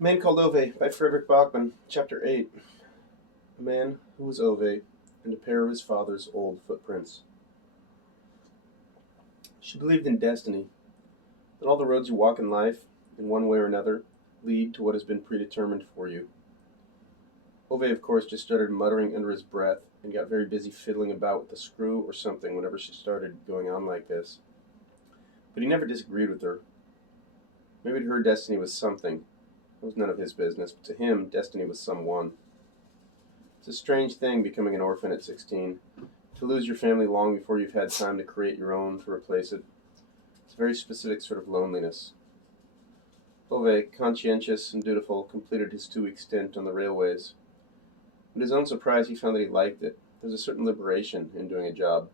A Man Called Ove by Frederick Bachman, Chapter 8. A man who was Ove, and a pair of his father's old footprints. She believed in destiny, that all the roads you walk in life, in one way or another, lead to what has been predetermined for you. Ove, of course, just started muttering under his breath and got very busy fiddling about with a screw or something whenever she started going on like this. But he never disagreed with her. Maybe her destiny was something. It was none of his business, but to him, destiny was someone. It's a strange thing becoming an orphan at 16. To lose your family long before you've had time to create your own to replace it. It's a very specific sort of loneliness. Ove, conscientious and dutiful, completed his 2-week stint on the railways. To his own surprise, he found that he liked it. There's a certain liberation in doing a job,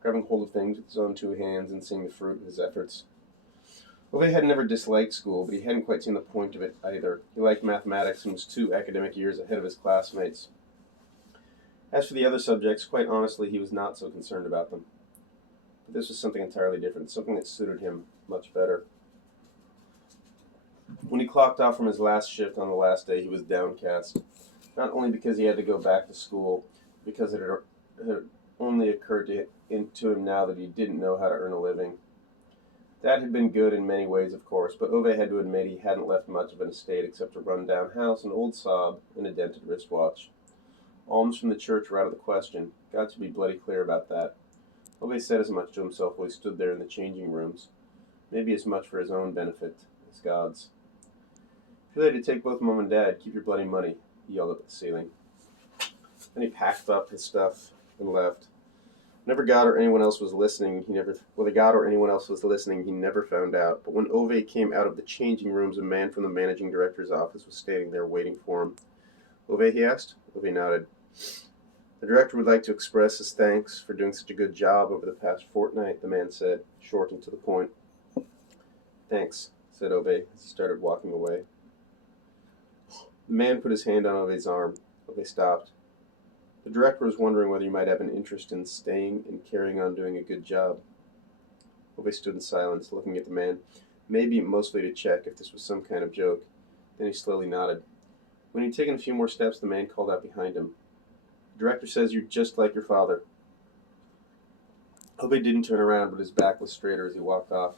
grabbing hold of things with his own 2 hands and seeing the fruit of his efforts. Ove had never disliked school, but he hadn't quite seen the point of it either. He liked mathematics and was 2 academic years ahead of his classmates. As for the other subjects, quite honestly, he was not so concerned about them. But this was something entirely different, something that suited him much better. When he clocked off from his last shift on the last day, he was downcast. Not only because he had to go back to school, because it had only occurred to him now that he didn't know how to earn a living. That had been good in many ways, of course, but Ove had to admit he hadn't left much of an estate except a run-down house, an old sob, and a dented wristwatch. Alms from the church were out of the question. Got to be bloody clear about that. Ove said as much to himself while he stood there in the changing rooms. Maybe as much for his own benefit as God's. If you're ready to take both Mom and Dad, keep your bloody money, he yelled up at the ceiling. Then he packed up his stuff and left. Whether God or anyone else was listening, he never found out. But when Ove came out of the changing rooms, a man from the managing director's office was standing there waiting for him. Ove, he asked. Ove nodded. The director would like to express his thanks for doing such a good job over the past fortnight, the man said, short and to the point. Thanks, said Ove as he started walking away. The man put his hand on Ove's arm. Ove stopped. The director was wondering whether you might have an interest in staying and carrying on doing a good job. Ove stood in silence, looking at the man, maybe mostly to check if this was some kind of joke. Then he slowly nodded. When he'd taken a few more steps, the man called out behind him. The director says you're just like your father. Ove didn't turn around, but his back was straighter as he walked off.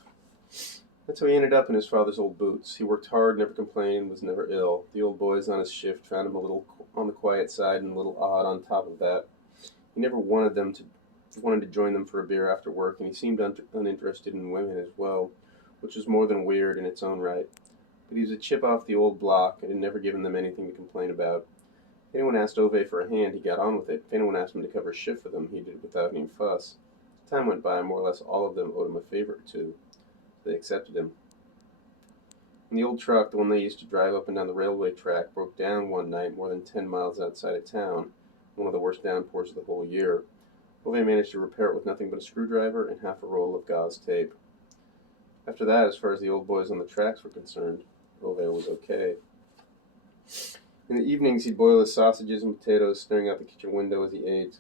That's how he ended up in his father's old boots. He worked hard, never complained, was never ill. The old boys on his shift found him a little on the quiet side and a little odd on top of that. He never wanted to join them for a beer after work, and he seemed uninterested in women as well, which was more than weird in its own right. But he was a chip off the old block and had never given them anything to complain about. If anyone asked Ove for a hand, he got on with it. If anyone asked him to cover shift for them, he did it without any fuss. As time went by, more or less all of them owed him a favor or two. They accepted him. When the old truck, the one they used to drive up and down the railway track, broke down one night more than 10 miles outside of town, one of the worst downpours of the whole year, Ove managed to repair it with nothing but a screwdriver and half a roll of gauze tape. After that, as far as the old boys on the tracks were concerned, Ove was okay. In the evenings, he'd boil his sausages and potatoes, staring out the kitchen window as he ate.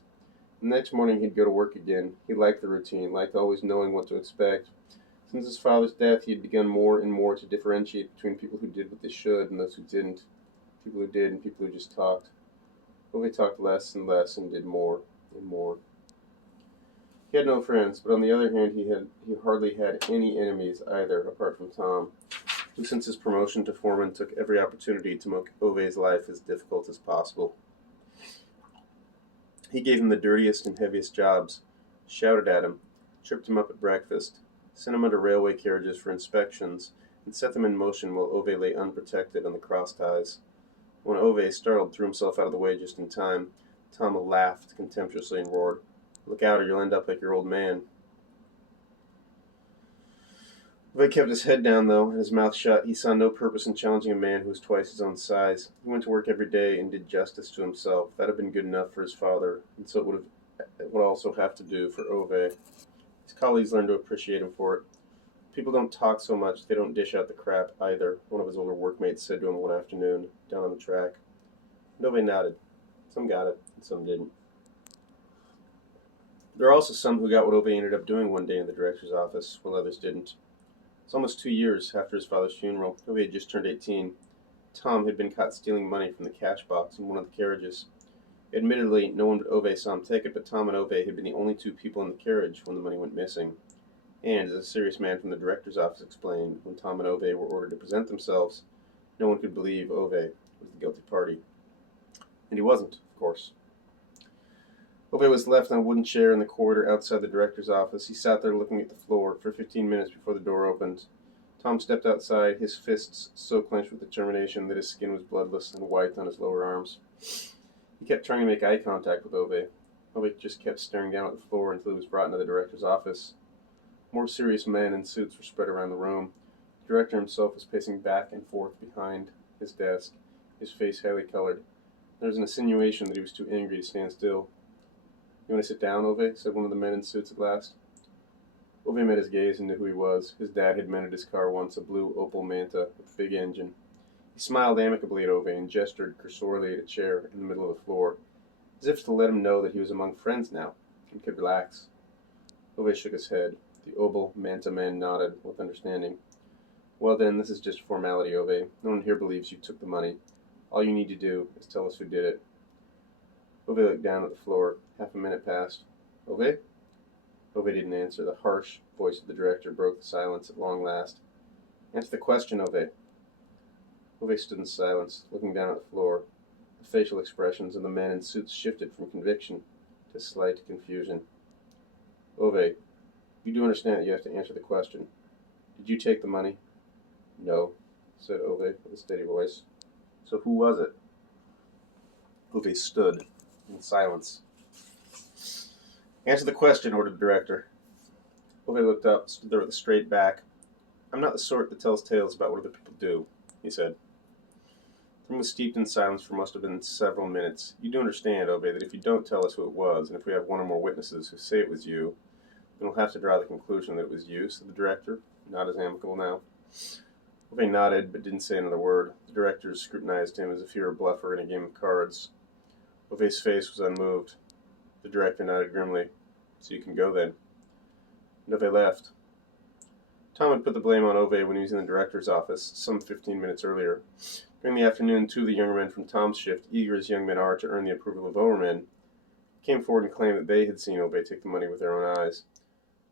The next morning, he'd go to work again. He liked the routine, liked always knowing what to expect. Since his father's death, he had begun more and more to differentiate between people who did what they should and those who didn't, people who did and people who just talked. Ove talked less and less and did more and more. He had no friends, but on the other hand, he hardly had any enemies either, apart from Tom, who since his promotion to foreman took every opportunity to make Ove's life as difficult as possible. He gave him the dirtiest and heaviest jobs, shouted at him, tripped him up at breakfast, sent him under railway carriages for inspections, and set them in motion while Ove lay unprotected on the cross ties. When Ove, startled, threw himself out of the way just in time, Tom laughed contemptuously and roared, "Look out or you'll end up like your old man." Ove kept his head down, though, and his mouth shut. He saw no purpose in challenging a man who was twice his own size. He went to work every day and did justice to himself. That had been good enough for his father, and so it would also have to do for Ove. His colleagues learned to appreciate him for it. People don't talk so much, they don't dish out the crap either, one of his older workmates said to him one afternoon, down on the track. And Ove nodded. Some got it, and some didn't. There are also some who got what Ove ended up doing one day in the director's office, while others didn't. It's almost 2 years after his father's funeral. Ove had just turned 18. Tom had been caught stealing money from the cash box in one of the carriages. Admittedly, no one but Ove saw him take it, but Tom and Ove had been the only two people in the carriage when the money went missing. And, as a serious man from the director's office explained, when Tom and Ove were ordered to present themselves, no one could believe Ove was the guilty party. And he wasn't, of course. Ove was left on a wooden chair in the corridor outside the director's office. He sat there looking at the floor for 15 minutes before the door opened. Tom stepped outside, his fists so clenched with determination that his skin was bloodless and white on his lower arms. He kept trying to make eye contact with Ove. Ove just kept staring down at the floor until he was brought into the director's office. More serious men in suits were spread around the room. The director himself was pacing back and forth behind his desk, his face highly colored. There was an insinuation that he was too angry to stand still. "You want to sit down, Ove?" said one of the men in suits at last. Ove met his gaze and knew who he was. His dad had mentored his car once, a blue Opel Manta with a big engine. He smiled amicably at Ove and gestured cursorily at a chair in the middle of the floor, as if to let him know that he was among friends now and could relax. Ove shook his head. The Opel Manta man nodded with understanding. "Well then, this is just formality, Ove. No one here believes you took the money. All you need to do is tell us who did it." Ove looked down at the floor. Half a minute passed. "Ove?" Ove didn't answer. The harsh voice of the director broke the silence at long last. "Answer the question, Ove." Ove stood in silence, looking down at the floor. The facial expressions of the men in suits shifted from conviction to slight confusion. "Ove, you do understand that you have to answer the question. Did you take the money?" "No," said Ove with a steady voice. "So who was it?" Ove stood in silence. "Answer the question," ordered the director. Ove looked up, stood there with a straight back. "I'm not the sort that tells tales about what other people do," he said. The room was steeped in silence for must have been several minutes. "You do understand, Ove, that if you don't tell us who it was, and if we have one or more witnesses who say it was you, then we'll have to draw the conclusion that it was you," said the director, not as amicable now. Ove nodded, but didn't say another word. The directors scrutinized him as if he were a bluffer in a game of cards. Ove's face was unmoved. The director nodded grimly. "So you can go then." And Ove left. Tom had put the blame on Ove when he was in the director's office, some 15 minutes earlier. During the afternoon, two of the younger men from Tom's shift, eager as young men are to earn the approval of overmen, came forward and claimed that they had seen Ove take the money with their own eyes.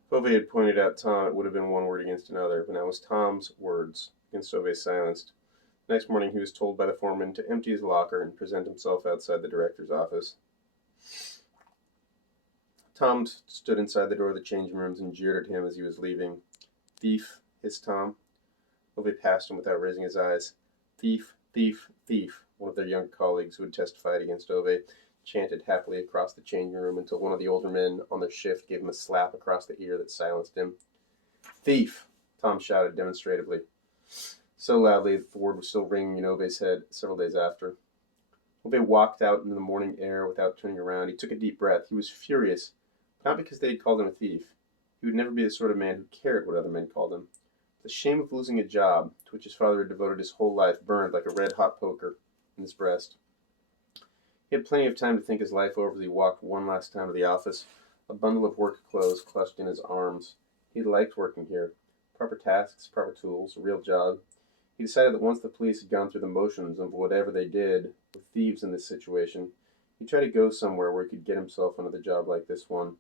If Ove had pointed out Tom, it would have been one word against another, but now it was Tom's words against Ove's silenced. The next morning he was told by the foreman to empty his locker and present himself outside the director's office. Tom stood inside the door of the changing rooms and jeered at him as he was leaving. "Thief," hissed Tom. Ove passed him without raising his eyes. "Thief, thief, thief," one of their young colleagues who had testified against Ove chanted happily across the changing room until one of the older men on their shift gave him a slap across the ear that silenced him. "Thief," Tom shouted demonstratively, so loudly that the word was still ringing in Ove's head several days after. Ove walked out into the morning air without turning around. He took a deep breath. He was furious, not because they had called him a thief. He would never be the sort of man who cared what other men called him. The shame of losing a job, to which his father had devoted his whole life, burned like a red-hot poker in his breast. He had plenty of time to think his life over as he walked one last time to the office, a bundle of work clothes clutched in his arms. He liked working here. Proper tasks, proper tools, a real job. He decided that once the police had gone through the motions of whatever they did with thieves in this situation, he'd try to go somewhere where he could get himself another job like this one.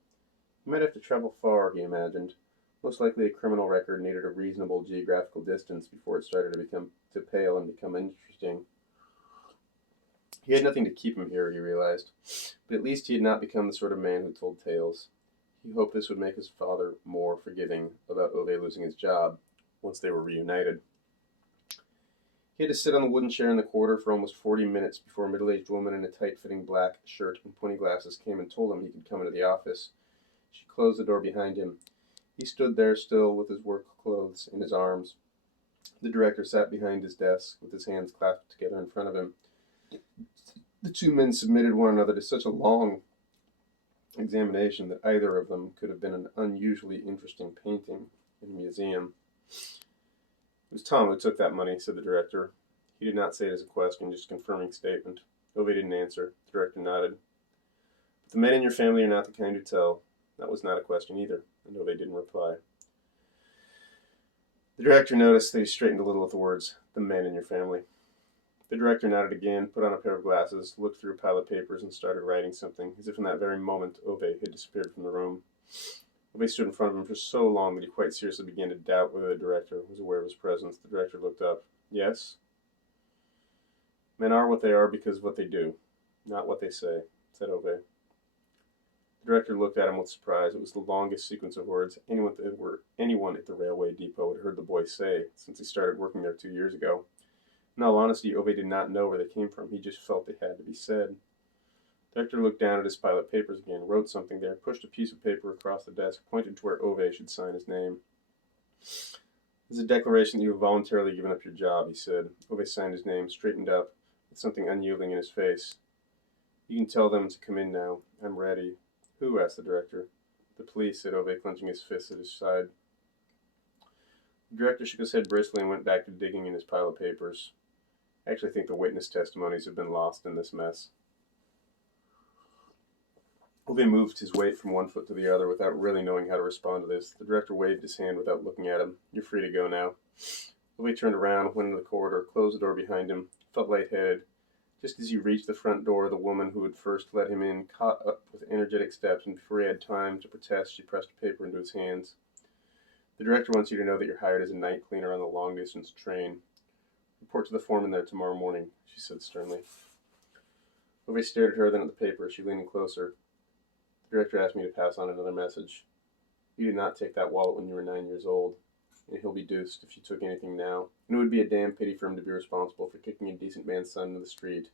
He might have to travel far, he imagined. Most likely a criminal record needed a reasonable geographical distance before it started to pale and become interesting. He had nothing to keep him here, he realized, but at least he had not become the sort of man who told tales. He hoped this would make his father more forgiving about Ove losing his job once they were reunited. He had to sit on the wooden chair in the corridor for almost 40 minutes before a middle-aged woman in a tight-fitting black shirt and pointy glasses came and told him he could come into the office. She closed the door behind him. He stood there still with his work clothes in his arms. The director sat behind his desk with his hands clasped together in front of him. The two men submitted one another to such a long examination that either of them could have been an unusually interesting painting in a museum. "It was Tom who took that money," said the director. He did not say it as a question, just a confirming statement. Ove didn't answer. The director nodded. "But the men in your family are not the kind who tell." That was not a question either, and Ove didn't reply. The director noticed that he straightened a little at the words, "the men in your family." The director nodded again, put on a pair of glasses, looked through a pile of papers, and started writing something, as if in that very moment Ove had disappeared from the room. Ove stood in front of him for so long that he quite seriously began to doubt whether the director was aware of his presence. The director looked up. Yes? Men are what they are because of what they do, not what they say, said Ove. The director looked at him with surprise. It was the longest sequence of words anyone at the railway depot had heard the boy say since he started working there 2 years ago. In all honesty, Ove did not know where they came from. He just felt they had to be said. The director looked down at his pile of papers again, wrote something there, pushed a piece of paper across the desk, pointed to where Ove should sign his name. This is a declaration that you have voluntarily given up your job, he said. Ove signed his name, straightened up, with something unyielding in his face. You can tell them to come in now. I'm ready. Who? Asked the director. The police, said Ove, clenching his fists at his side. The director shook his head briskly and went back to digging in his pile of papers. I actually think the witness testimonies have been lost in this mess. Ove moved his weight from one foot to the other without really knowing how to respond to this. The director waved his hand without looking at him. You're free to go now. Ove turned around, went into the corridor, closed the door behind him, felt lightheaded. Just as he reached the front door, the woman who had first let him in caught up with energetic steps, and before he had time to protest, she pressed a paper into his hands. The director wants you to know that you're hired as a night cleaner on the long-distance train. Report to the foreman there tomorrow morning, she said sternly. Ove stared at her, then at the paper. She leaned closer. The director asked me to pass on another message. You did not take that wallet when you were 9 years old, and he'll be deuced if you took anything now. And it would be a damn pity for him to be responsible for kicking a decent man's son into the street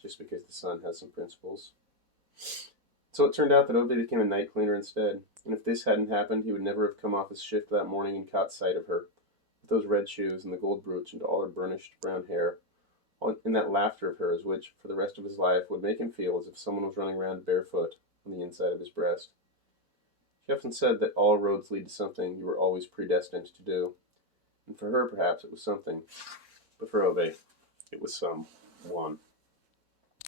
just because the son has some principles. So it turned out that Ove became a night cleaner instead, and if this hadn't happened, he would never have come off his shift that morning and caught sight of her, with those red shoes and the gold brooch and all her burnished brown hair, and that laughter of hers which, for the rest of his life, would make him feel as if someone was running around barefoot on the inside of his breast. She often said that all roads lead to something you were always predestined to do, and for her perhaps it was something, but for Ove it was someone.